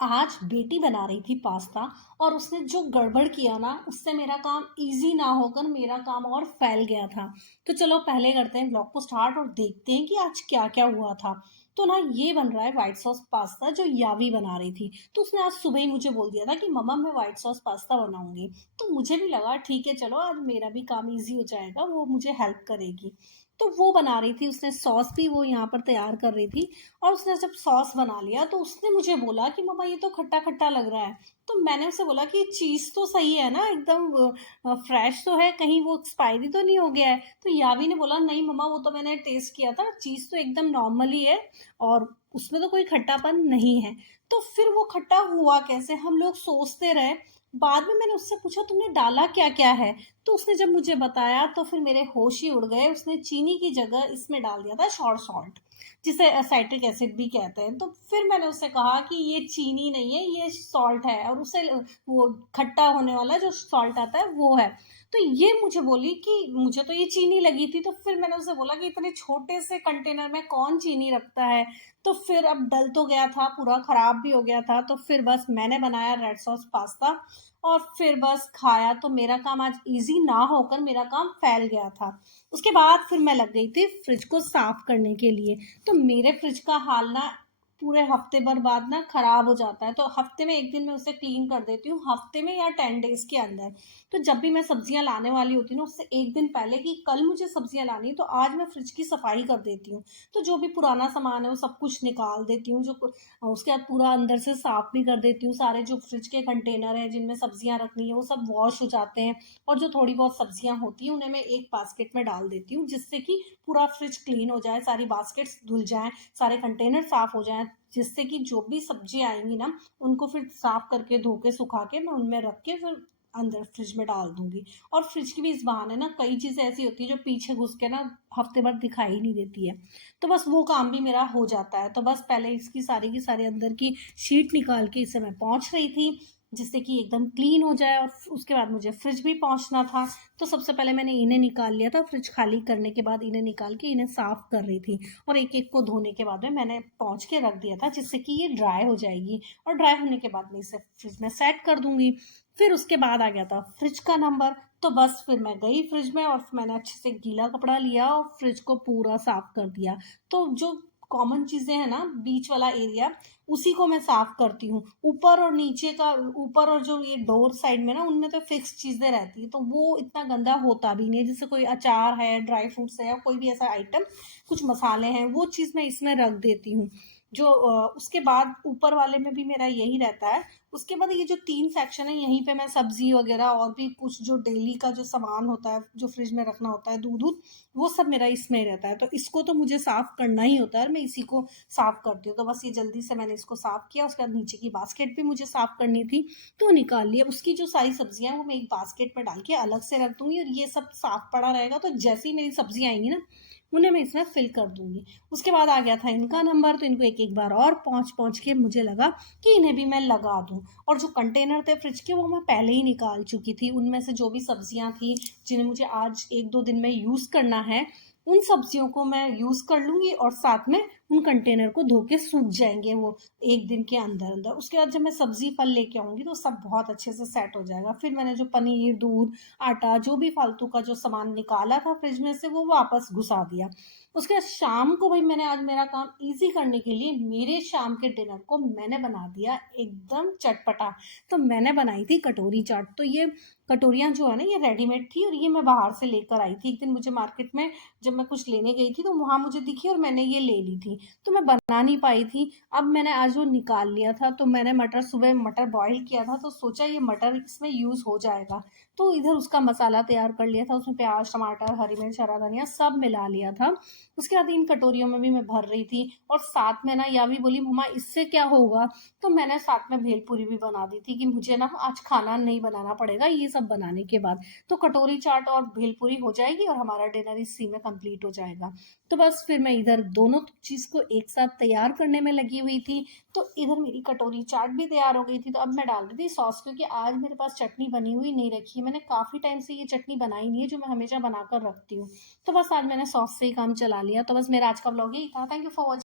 आज बेटी बना रही थी पास्ता और उसने जो गड़बड़ किया ना उससे मेरा काम इजी ना होकर मेरा काम और फैल गया था। तो चलो पहले करते हैं ब्लॉग को स्टार्ट और देखते हैं कि आज क्या क्या हुआ था। तो ना ये बन रहा है व्हाइट सॉस पास्ता जो यावी बना रही थी। तो उसने आज सुबह ही मुझे बोल दिया था कि मम्मा मैं व्हाइट सॉस पास्ता बनाऊंगी। तो मुझे भी लगा ठीक है चलो आज मेरा भी काम इजी हो जाएगा, वो मुझे हेल्प करेगी। तो वो बना रही थी, उसने सॉस भी वो यहाँ पर तैयार कर रही थी। और उसने जब सॉस बना लिया तो उसने मुझे बोला कि मम्मा ये तो खट्टा खट्टा लग रहा है। तो मैंने उसे बोला कि चीज़ तो सही है ना, एकदम फ्रेश तो है, कहीं वो एक्सपायरी तो नहीं हो गया है। तो यावी ने बोला नहीं मम्मा वो तो मैंने टेस्ट किया था, चीज़ तो एकदम नॉर्मल ही है और उसमें तो कोई खट्टापन नहीं है। तो फिर वो खट्टा हुआ कैसे, हम लोग सोचते रहे। बाद में मैंने उससे पूछा तुमने डाला क्या क्या है। तो उसने जब मुझे बताया तो फिर मेरे होश ही उड़ गए। उसने चीनी की जगह इसमें डाल दिया था शॉर्ट सॉल्ट, जिसे साइट्रिक एसिड भी कहते हैं। तो फिर मैंने उससे कहा कि ये चीनी नहीं है, ये सॉल्ट है, और उसे वो खट्टा होने वाला जो सॉल्ट आता है वो है। तो ये मुझे बोली कि मुझे तो ये चीनी लगी थी। तो फिर मैंने उसे बोला कि इतने छोटे से कंटेनर में कौन चीनी रखता है। तो फिर अब डल तो गया था, पूरा खराब भी हो गया था। तो फिर बस मैंने बनाया रेड सॉस पास्ता और फिर बस खाया। तो मेरा काम आज इजी ना होकर मेरा काम फैल गया था। उसके बाद फिर मैं लग गई थी फ्रिज को साफ करने के लिए। तो मेरे फ्रिज का हाल ना पूरे हफ्ते भर बाद ना खराब हो जाता है। तो हफ्ते में एक दिन मैं उसे क्लीन कर देती हूँ, हफ्ते में या 10 डेज के अंदर। तो जब भी मैं सब्जियां लाने वाली होती हूँ ना उससे एक दिन पहले कि कल मुझे सब्जियां लानी है, तो आज मैं फ्रिज की सफाई कर देती हूँ। तो जो भी पुराना सामान है वो सब कुछ निकाल देती हूँ, जो उसके बाद पूरा अंदर से साफ भी कर देती हूँ। सारे जो फ्रिज के कंटेनर हैं जिनमें सब्जियां रखनी है वो सब वॉश हो जाते हैं। और जो थोड़ी बहुत सब्जियां होती हैं उन्हें मैं एक बास्केट में डाल देती हूँ, जिससे कि पूरा फ्रिज क्लीन हो जाए, सारी बास्केट्स धुल जाएं, सारे कंटेनर साफ हो जाएं। जिससे कि जो भी सब्जी आएंगी ना उनको फिर साफ करके धो के सुखा के मैं उनमें रख के फिर अंदर फ्रिज में डाल दूंगी। और फ्रिज की भी इस बहाने ना कई चीज़ें ऐसी होती है जो पीछे घुस के ना हफ्ते भर दिखाई नहीं देती है। तो बस वो काम भी मेरा हो जाता है। तो बस पहले इसकी सारी की सारी अंदर की शीट निकाल के इसे मैं पोंछ रही थी, जिससे कि एकदम क्लीन हो जाए। और उसके बाद मुझे फ्रिज भी पोंछना था। तो सबसे पहले मैंने इन्हें निकाल लिया था, फ्रिज खाली करने के बाद इन्हें निकाल के इन्हें साफ कर रही थी। और एक एक को धोने के बाद में मैंने पोंछ के रख दिया था, जिससे कि ये ड्राई हो जाएगी। और ड्राई होने के बाद मैं इसे फ्रिज में सेट कर दूंगी। फिर उसके बाद आ गया था फ्रिज का नंबर। तो बस फिर मैं गई फ्रिज में और मैंने अच्छे से गीला कपड़ा लिया और फ्रिज को पूरा साफ कर दिया। तो जो कॉमन चीजें हैं ना, बीच वाला एरिया, उसी को मैं साफ करती हूँ। ऊपर और नीचे का, ऊपर और जो ये डोर साइड में ना उनमें तो फिक्स चीजें रहती है, तो वो इतना गंदा होता भी नहीं है। जैसे कोई अचार है, ड्राई फ्रूट्स है, या कोई भी ऐसा आइटम, कुछ मसाले हैं, वो चीज मैं इसमें रख देती हूँ। जो उसके बाद ऊपर वाले में भी मेरा यही रहता है। उसके बाद ये जो 3 सेक्शन है यहीं पे मैं सब्जी वगैरह और भी कुछ जो डेली का जो सामान होता है जो फ्रिज में रखना होता है, दूध दूध, वो सब मेरा इसमें ही रहता है। तो इसको तो मुझे साफ करना ही होता है, मैं इसी को साफ करती हूँ। तो बस ये जल्दी से मैंने इसको साफ किया। उसके बाद नीचे की बास्केट भी मुझे साफ करनी थी, तो निकाल लिया। उसकी जो सारी सब्जियां हैं वो मैं एक बास्केट में डाल के अलग से रख दूंगी, और ये सब साफ पड़ा रहेगा। तो जैसे ही मेरी सब्जियां आएंगी ना उन्हें मैं इसमें फिल कर दूंगी। उसके बाद आ गया था इनका नंबर। तो इनको एक एक बार और पहुंच पहुंच के मुझे लगा कि इन्हें भी मैं लगा दूं। और जो कंटेनर थे फ्रिज के वो मैं पहले ही निकाल चुकी थी। उनमें से जो भी सब्जियां थी जिन्हें मुझे आज 1-2 दिन में यूज करना है, उन सब्जियों को मैं यूज कर लूंगी। और साथ में उन कंटेनर को धो के सूख जाएंगे वो एक दिन के अंदर अंदर। उसके बाद जब मैं सब्जी फल लेके आऊंगी तो सब बहुत अच्छे से सेट हो जाएगा। फिर मैंने जो पनीर, दूध, आटा, जो भी फालतू का जो सामान निकाला था फ्रिज में से वो वापस घुसा दिया। उसके बाद शाम को भाई मैंने आज मेरा काम इजी करने के लिए मेरे शाम के डिनर को मैंने बना दिया एकदम चटपटा। तो मैंने बनाई थी कटोरी चाट। तो ये कटोरियाँ जो है ना ये रेडीमेड थी, और ये मैं बाहर से लेकर आई थी। एक दिन मुझे मार्केट में जब मैं कुछ लेने गई थी तो वहां मुझे दिखी और मैंने ये ले ली थी। तो मैं बना नहीं पाई थी। अब मैंने आज वो निकाल लिया था। तो मैंने मटर, सुबह मटर बॉईल किया था तो सोचा ये मटर इसमें यूज हो जाएगा। तो इधर उसका मसाला तैयार कर लिया था, उसमें प्याज, टमाटर, हरी मिर्च, हरा धनिया सब मिला लिया था। उसके बाद इन कटोरियों में भी मैं भर रही थी। और साथ में ना या भी बोली मम्मा इससे क्या होगा। तो मैंने साथ में भेलपूरी भी बना दी थी कि मुझे ना आज खाना नहीं बनाना पड़ेगा ये सब बनाने के बाद। तो कटोरी चाट और भेलपूरी हो जाएगी और हमारा डिनर इसी में कंप्लीट हो जाएगा। तो बस फिर मैं इधर दोनों चीज को एक साथ तैयार करने में लगी हुई थी। तो इधर मेरी कटोरी चाट भी तैयार हो गई थी। तो अब मैं डाल रही थी सॉस, क्योंकि आज मेरे पास चटनी बनी हुई नहीं रखी है। मैंने काफी टाइम से ये चटनी बनाई नहीं है जो मैं हमेशा बनाकर रखती हूँ। तो बस आज मैंने सॉस से ही काम चला लिया। तो बस मेरा आज का ब्लॉग यही था। Thank you for watching.